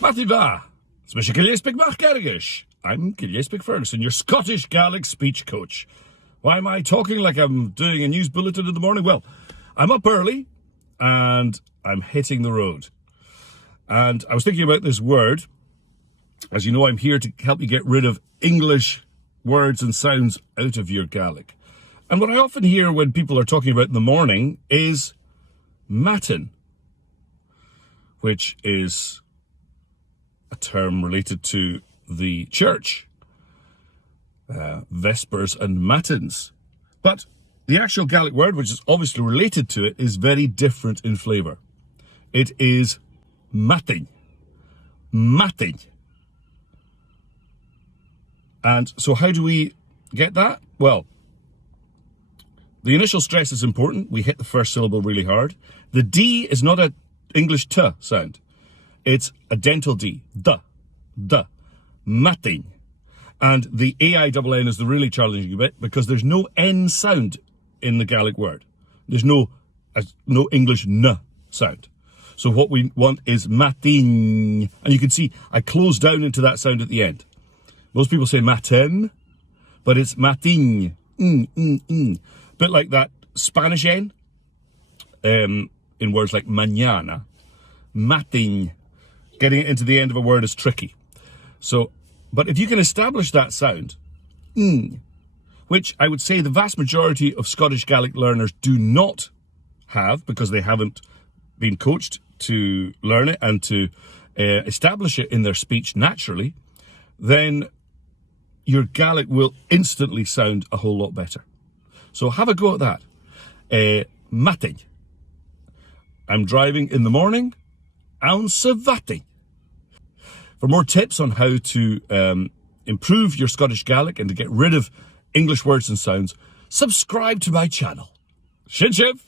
Mathiva, Smisha Gillespie Machgergish. I'm Gillespie Ferguson, your Scottish Gaelic speech coach. Why am I talking like I'm doing a news bulletin in the morning? Well, I'm up early and I'm hitting the road. And I was thinking about this word. As you know, I'm here to help you get rid of English words and sounds out of your Gaelic. And what I often hear when people are talking about in the morning is matin, which is a term related to the church, vespers and matins. But the actual Gaelic word, which is obviously related to it, is very different in flavour. It is matting. Matting. And so how do we get that? Well, the initial stress is important. We hit the first syllable really hard. The D is not an English T sound. It's a dental D. Duh. Matting. And the AINN is the really challenging bit because there's no N sound in the Gaelic word. There's no English N sound. So what we want is matting. And you can see I close down into that sound at the end. Most people say matin, but it's matting. Bit like that Spanish N in words like mañana. Matting. Getting it into the end of a word is tricky. So, but if you can establish that sound, which I would say the vast majority of Scottish Gaelic learners do not have because they haven't been coached to learn it and to establish it in their speech naturally, then your Gaelic will instantly sound a whole lot better. So have a go at that. Matting. I'm driving in the morning. Aun savati. For more tips on how to improve your Scottish Gaelic and to get rid of English words and sounds, subscribe to my channel. Shin Shiv!